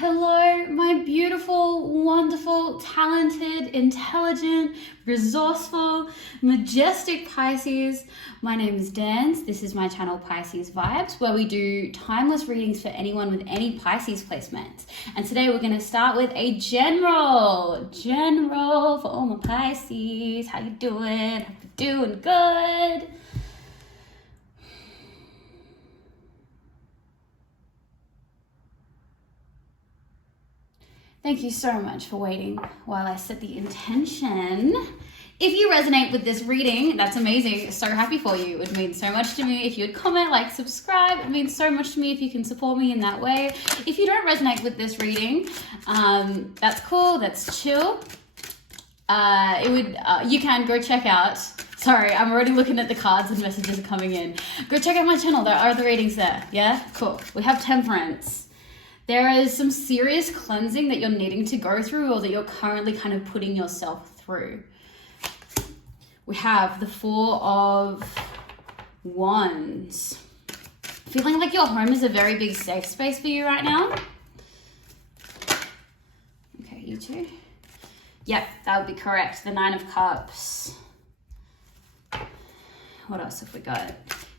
Hello, my beautiful, wonderful, talented, intelligent, resourceful, majestic Pisces. My name is Dan. This is my channel Pisces Vibes, where we do timeless readings for anyone with any Pisces placements. And today we're going to start with a general for all my Pisces. How you doing? Hope you're doing good. Thank you so much for waiting while I set the intention. If you resonate with this reading, that's amazing. So happy for you. It would mean so much to me if you would comment, like, subscribe. It means so much to me if you can support me in that way. If you don't resonate with this reading, that's cool. That's chill. You can go check out. Sorry, I'm already looking at the cards and messages are coming in. Go check out my channel. There are the readings there. Yeah, cool. We have Temperance. There is some serious cleansing that you're needing to go through, or that you're currently kind of putting yourself through. We have the Four of Wands. Feeling like your home is a very big safe space for you right now. Okay, you too. Yep, that would be correct. The Nine of Cups. What else have we got?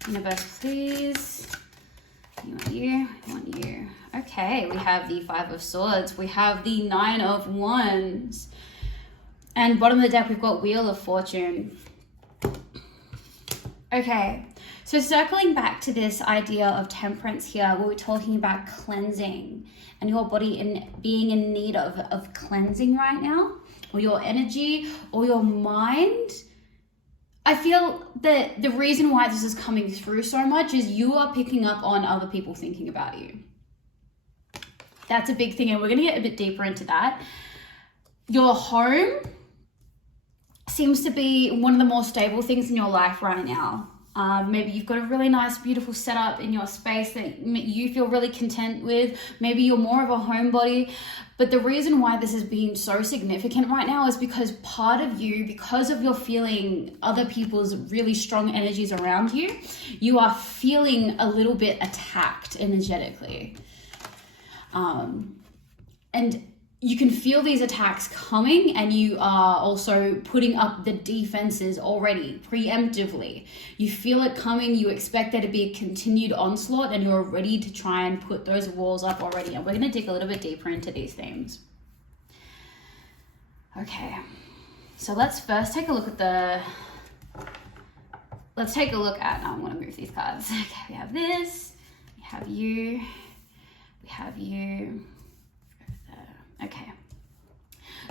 Universe, please. You want you, I want you. Okay, we have the Five of Swords. We have the Nine of Wands. And bottom of the deck, we've got Wheel of Fortune. Okay, so circling back to this idea of temperance here, where we're talking about cleansing and your body being in need of cleansing right now, or your energy, or your mind. I feel that the reason why this is coming through so much is you are picking up on other people thinking about you. That's a big thing, and we're going to get a bit deeper into that. Your home seems to be one of the more stable things in your life right now. Maybe you've got a really nice, beautiful setup in your space that you feel really content with. Maybe you're more of a homebody. But the reason why this is being so significant right now is because part of you, because of your feeling other people's really strong energies around you, you are feeling a little bit attacked energetically. And you can feel these attacks coming, and you are also putting up the defenses already, preemptively. You feel it coming, you expect there to be a continued onslaught, and you're ready to try and put those walls up already. And we're going to dig a little bit deeper into these things. Okay, so let's first take a look at now I'm going to move these cards. Okay, we have this, we have you, we have you. Okay,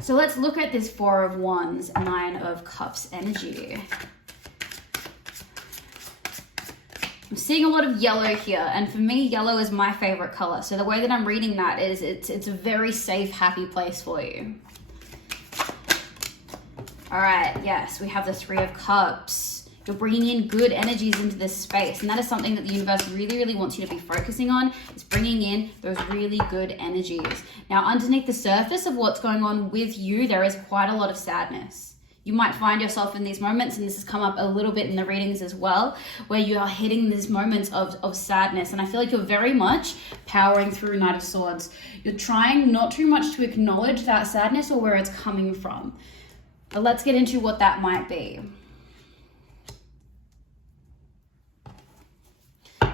so let's look at this Four of Wands, Nine of Cups energy. I'm seeing a lot of yellow here, and for me, yellow is my favorite color. So the way that I'm reading that is it's a very safe, happy place for you. All right, yes, we have the Three of Cups. You're bringing in good energies into this space, and that is something that the universe really, really wants you to be focusing on, is bringing in those really good energies. Now, underneath the surface of what's going on with you, there is quite a lot of sadness. You might find yourself in these moments, and this has come up a little bit in the readings as well, where you are hitting these moments of sadness, and I feel like you're very much powering through Knight of Swords. You're trying not too much to acknowledge that sadness or where it's coming from. But let's get into what that might be.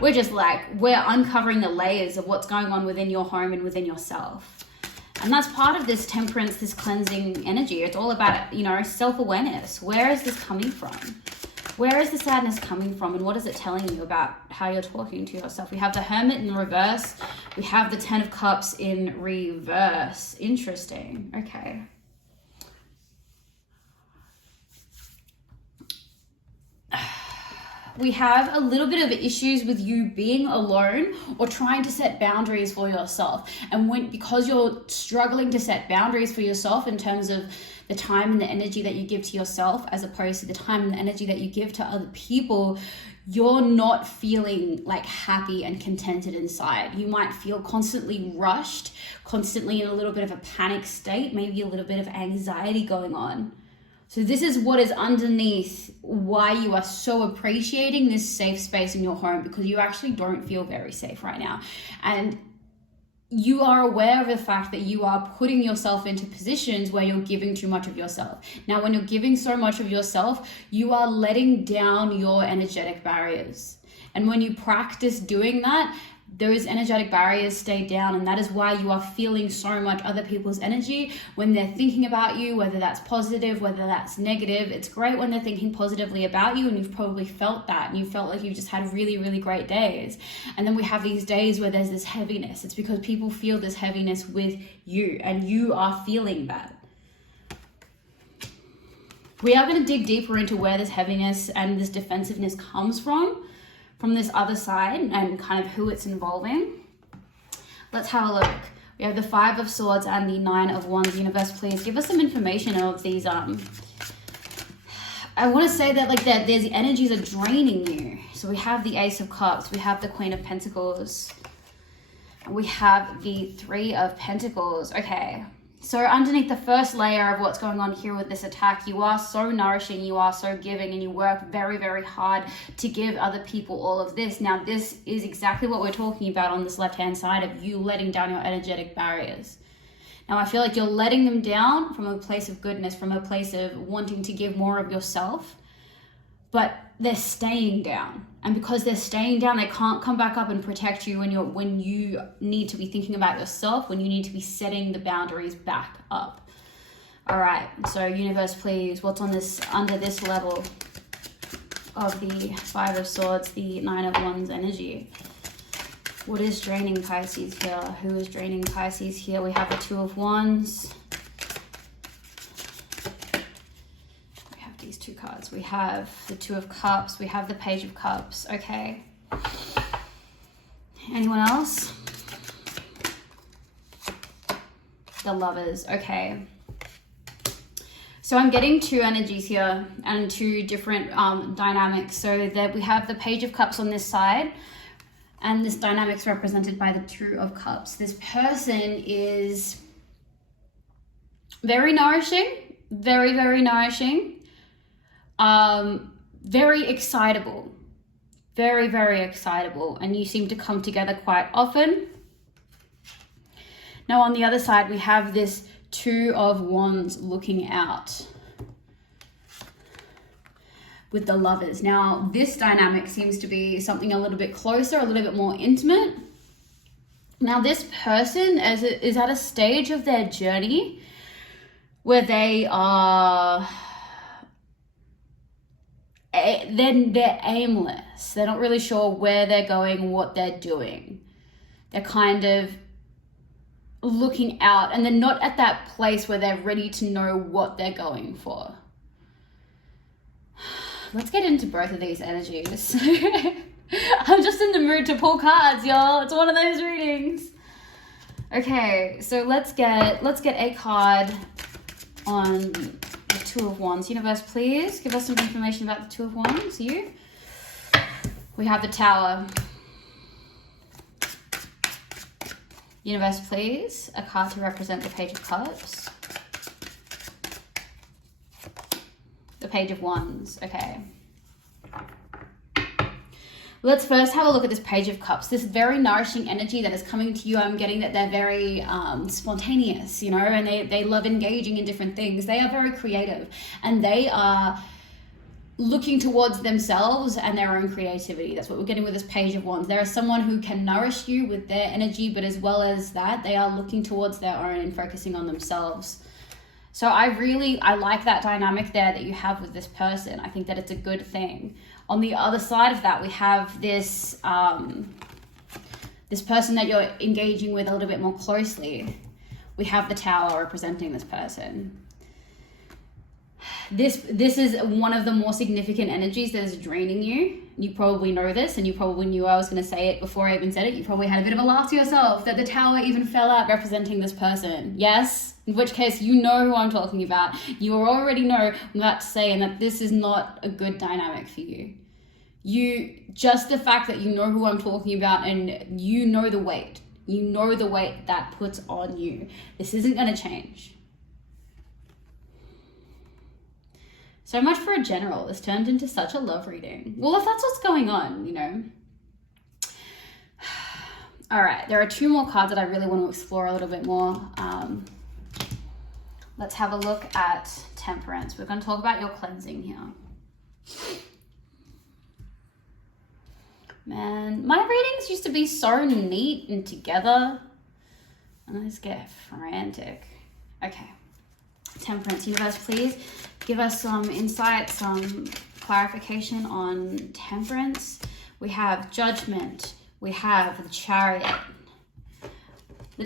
We're uncovering the layers of what's going on within your home and within yourself. And that's part of this temperance, this cleansing energy. It's all about, self-awareness. Where is this coming from? Where is the sadness coming from? And what is it telling you about how you're talking to yourself? We have the Hermit in reverse. We have the Ten of Cups in reverse. Interesting. Okay. We have a little bit of issues with you being alone or trying to set boundaries for yourself. And because you're struggling to set boundaries for yourself in terms of the time and the energy that you give to yourself, as opposed to the time and the energy that you give to other people, you're not feeling like happy and contented inside. You might feel constantly rushed, constantly in a little bit of a panic state, maybe a little bit of anxiety going on. So this is what is underneath why you are so appreciating this safe space in your home, because you actually don't feel very safe right now. And you are aware of the fact that you are putting yourself into positions where you're giving too much of yourself. Now, when you're giving so much of yourself, you are letting down your energetic barriers. And when you practice doing that, those energetic barriers stay down, and that is why you are feeling so much other people's energy when they're thinking about you, whether that's positive, whether that's negative. It's great when they're thinking positively about you, and you've probably felt that, and you felt like you've just had really, really great days. And then we have these days where there's this heaviness. It's because people feel this heaviness with you, and you are feeling that. We are going to dig deeper into where this heaviness and this defensiveness comes from this other side, and kind of who it's involving. Let's have a look. We have the 5 of Swords and the 9 of Wands. Universe, please give us some information of these. I want to say that like that there's energies are draining you. So we have the Ace of Cups, we have the Queen of Pentacles, we have the 3 of Pentacles. Okay. So underneath the first layer of what's going on here with this attack, you are so nourishing, you are so giving, and you work very, very hard to give other people all of this. Now, this is exactly what we're talking about on this left-hand side of you letting down your energetic barriers. Now, I feel like you're letting them down from a place of goodness, from a place of wanting to give more of yourself, but they're staying down. And because they're staying down, they can't come back up and protect you when you need to be thinking about yourself, when you need to be setting the boundaries back up. All right, so universe, please, what's on this, under this level of the 5 of Swords, the 9 of Wands energy? What is draining Pisces here? Who is draining Pisces here? We have the 2 of Wands. These 2 cards. We have the 2 of Cups. We have the Page of Cups. Okay. Anyone else? The Lovers. Okay. So I'm getting 2 energies here and 2 different dynamics. So that we have the Page of Cups on this side, and this dynamic's represented by the 2 of Cups. This person is very nourishing, very, very nourishing. Very excitable, very, very excitable, and you seem to come together quite often. Now on the other side, we have this 2 of Wands looking out with the Lovers. Now this dynamic seems to be something a little bit closer, a little bit more intimate. Now this person is at a stage of their journey where they are... They're aimless. They're not really sure where they're going, what they're doing. They're kind of looking out, and they're not at that place where they're ready to know what they're going for. Let's get into both of these energies. I'm just in the mood to pull cards, y'all. It's one of those readings. Okay, so let's get a card on the 2 of Wands. Universe, please give us some information about the 2 of Wands. You. We have the Tower. Universe, please, a card to represent the Page of Cups. The Page of Wands. Okay. Let's first have a look at this Page of Cups. This very nourishing energy that is coming to you. I'm getting that they're very spontaneous, you know, and they love engaging in different things. They are very creative, and they are looking towards themselves and their own creativity. That's what we're getting with this Page of Wands. There is someone who can nourish you with their energy, but as well as that, they are looking towards their own and focusing on themselves. So I like that dynamic there that you have with this person. I think that it's a good thing. On the other side of that, we have this this person that you're engaging with a little bit more closely. We have the Tower representing this person. This is one of the more significant energies that is draining you. You probably know this, and you probably knew I was going to say it before I even said it. You probably had a bit of a laugh to yourself that the Tower even fell out representing this person. Yes? In which case, you know who I'm talking about. You already know I'm about to say, and that this is not a good dynamic for you. Just the fact that you know who I'm talking about, and you know the weight. You know the weight that puts on you. This isn't going to change. So much for a general. This turned into such a love reading. Well, if that's what's going on, you know. All right, there are 2 more cards that I really want to explore a little bit more. Let's have a look at Temperance. We're going to talk about your cleansing here. Man, my readings used to be so neat and together, and I just get frantic. Okay, Temperance, universe, please give us some insight, some clarification on Temperance. We have Judgment. We have the Chariot.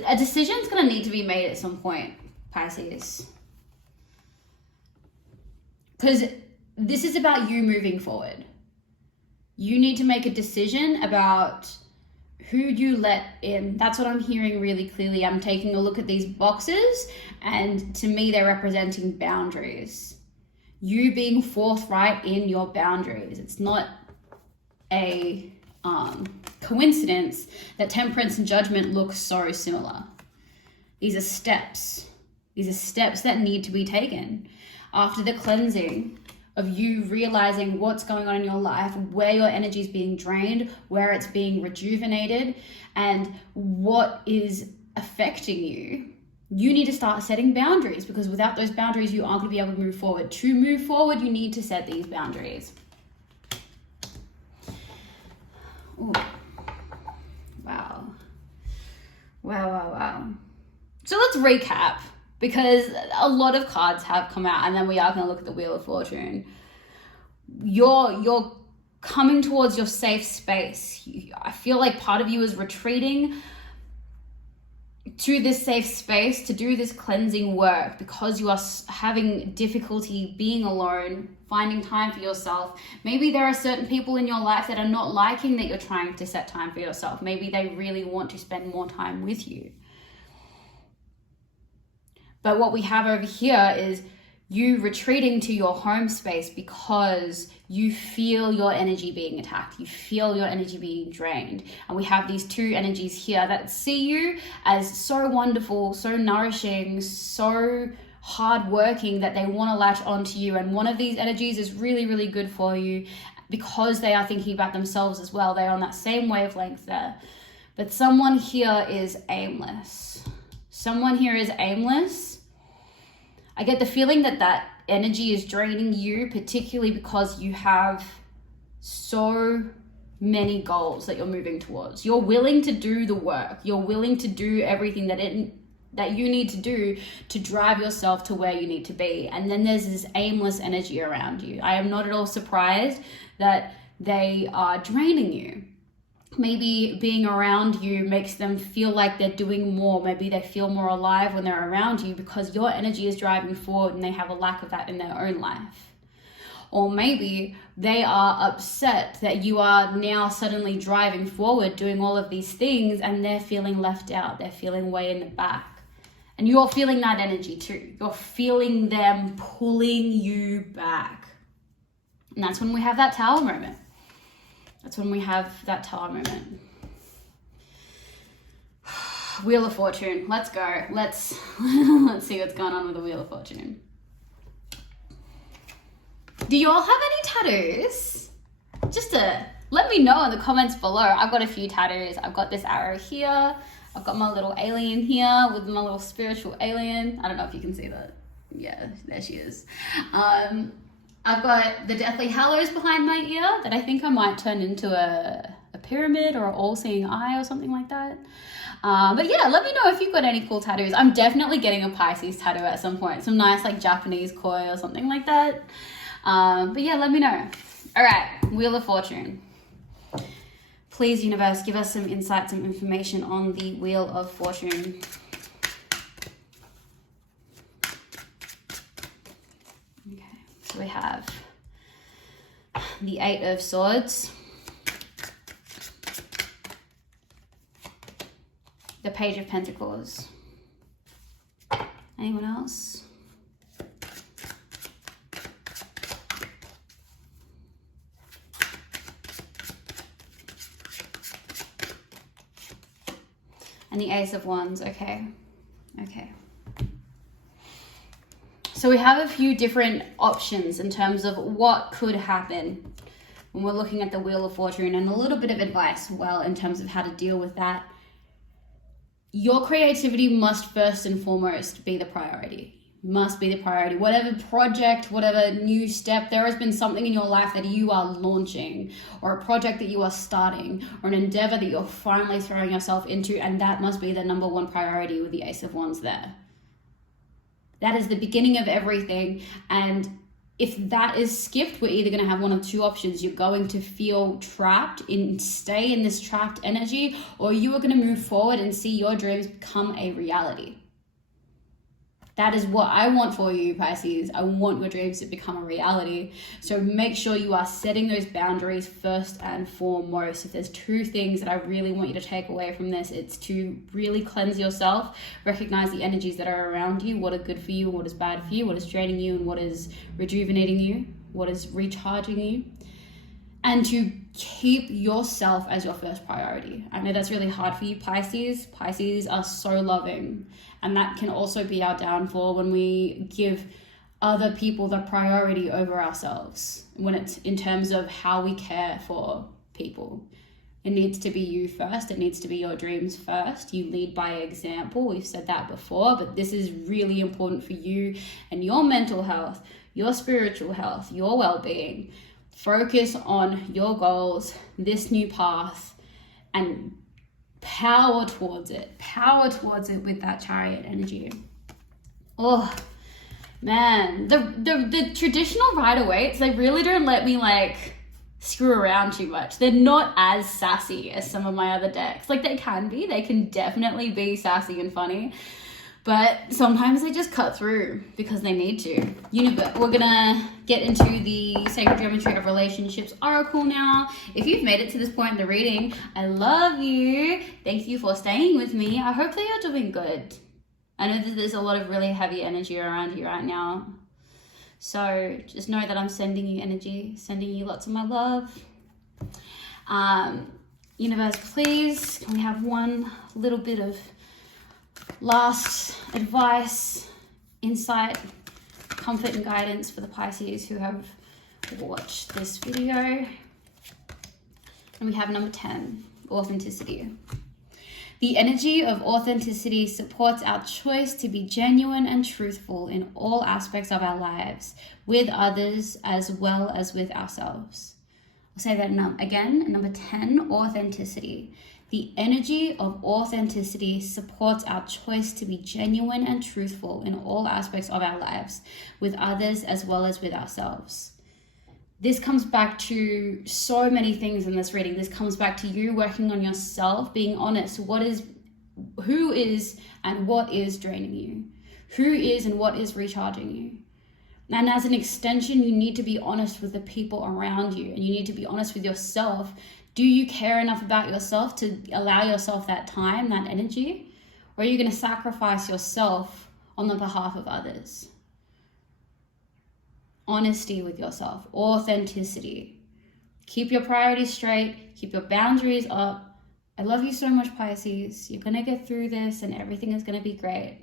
A decision's going to need to be made at some point, Pisces. Because this is about you moving forward. You need to make a decision about who you let in. That's what I'm hearing really clearly. I'm taking a look at these boxes, and to me, they're representing boundaries. You being forthright in your boundaries. It's not a coincidence that Temperance and Judgment look so similar. These are steps. These are steps that need to be taken after the cleansing of you realizing what's going on in your life, where your energy is being drained, where it's being rejuvenated, and what is affecting you. You need to start setting boundaries, because without those boundaries, you aren't going to be able to move forward. To move forward, you need to set these boundaries. Ooh. Wow. Wow. So let's recap, because a lot of cards have come out, and then we are going to look at the Wheel of Fortune. You're coming towards your safe space. I feel like part of you is retreating to this safe space to do this cleansing work because you are having difficulty being alone, finding time for yourself. Maybe there are certain people in your life that are not liking that you're trying to set time for yourself. Maybe they really want to spend more time with you. But what we have over here is you retreating to your home space because you feel your energy being attacked. You feel your energy being drained. And we have these 2 energies here that see you as so wonderful, so nourishing, so hardworking that they want to latch onto you. And one of these energies is really, really good for you because they are thinking about themselves as well. They're on that same wavelength there. But someone here is aimless. Someone here is aimless. I get the feeling that that energy is draining you, particularly because you have so many goals that you're moving towards. You're willing to do the work. You're willing to do everything that you need to do to drive yourself to where you need to be. And then there's this aimless energy around you. I am not at all surprised that they are draining you. Maybe being around you makes them feel like they're doing more. Maybe they feel more alive when they're around you because your energy is driving forward and they have a lack of that in their own life. Or maybe they are upset that you are now suddenly driving forward, doing all of these things, and they're feeling left out. They're feeling way in the back. And you're feeling that energy too. You're feeling them pulling you back. And that's when we have that Tower moment. Wheel of Fortune. Let's go. Let's see what's going on with the Wheel of Fortune. Do you all have any tattoos? Just let me know in the comments below. I've got a few tattoos. I've got this arrow here. I've got my little alien here with my little spiritual alien. I don't know if you can see that. Yeah, there she is. I've got the Deathly Hallows behind my ear that I think I might turn into a pyramid or an all-seeing eye or something like that. But yeah, let me know if you've got any cool tattoos. I'm definitely getting a Pisces tattoo at some point. Some nice like Japanese koi or something like that. But yeah, let me know. All right, Wheel of Fortune. Please, universe, give us some insight, some information on the Wheel of Fortune. So we have the 8 of Swords, the Page of Pentacles. Anyone else? And the Ace of Wands. Okay. So we have a few different options in terms of what could happen when we're looking at the Wheel of Fortune, and a little bit of advice, well, in terms of how to deal with that your creativity must first and foremost be the priority. Must be the priority. Whatever project, whatever new step, there has been something in your life that you are launching, or a project that you are starting, or an endeavor that you're finally throwing yourself into, and that must be the number one priority with the Ace of Wands there. That is the beginning of everything. And if that is skipped, we're either going to have one of two options. You're going to feel trapped stay in this trapped energy, or you are going to move forward and see your dreams become a reality. That is what I want for you, Pisces. I want your dreams to become a reality. So make sure you are setting those boundaries first and foremost. If there's two things that I really want you to take away from this, it's to really cleanse yourself, recognize the energies that are around you, what are good for you, what is bad for you, what is draining you, and what is rejuvenating you, what is recharging you. And to keep yourself as your first priority. I know that's really hard for you, Pisces. Pisces are so loving. And that can also be our downfall when we give other people the priority over ourselves. When it's in terms of how we care for people. It needs to be you first. It needs to be your dreams first. You lead by example. We've said that before, but this is really important for you and your mental health, your spiritual health, your well-being. Focus on your goals, this new path, and power towards it with that Chariot energy. Oh man, the traditional Rider-Waite, they really don't let me like screw around too much. They're not as sassy as some of my other decks. Like they can definitely be sassy and funny, but sometimes they just cut through because they need to. We're gonna get into the Sacred Geometry of Relationships Oracle now. If you've made it to this point in the reading, I love you. Thank you for staying with me. I hope that you're doing good. I know that there's a lot of really heavy energy around you right now. So just know that I'm sending you energy, sending you lots of my love. Universe, please, can we have one little bit of last advice, insight, comfort and guidance for the Pisces who have watched this video? And we have number 10, authenticity. The energy of authenticity supports our choice to be genuine and truthful in all aspects of our lives, with others as well as with ourselves. I'll say that again, number 10, authenticity. The energy of authenticity supports our choice to be genuine and truthful in all aspects of our lives, with others as well as with ourselves. This comes back to so many things in this reading. This comes back to you working on yourself, being honest. Who is and what is draining you? Who is and what is recharging you? And as an extension, you need to be honest with the people around you, and you need to be honest with yourself. Do you care enough about yourself to allow yourself that time, that energy? Or are you going to sacrifice yourself on the behalf of others? Honesty with yourself, authenticity. Keep your priorities straight, keep your boundaries up. I love you so much, Pisces. You're going to get through this and everything is going to be great.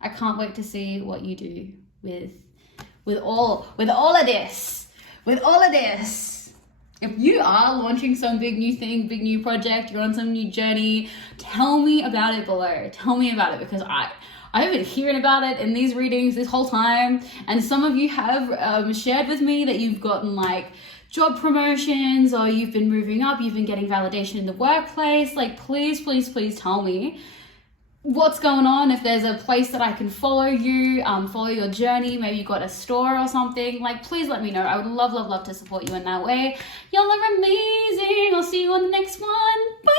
I can't wait to see what you do with all of this. If you are launching some big new thing, big new project, you're on some new journey, tell me about it below. Tell me about it, because I've been hearing about it in these readings this whole time, and some of you have shared with me that you've gotten like job promotions, or you've been moving up, you've been getting validation in the workplace. Like please tell me what's going on. If there's a place that I can follow you, follow your journey, maybe you got a store or something, like please let me know. I would love to support you in that way. Y'all are amazing. I'll see you on the next one. Bye.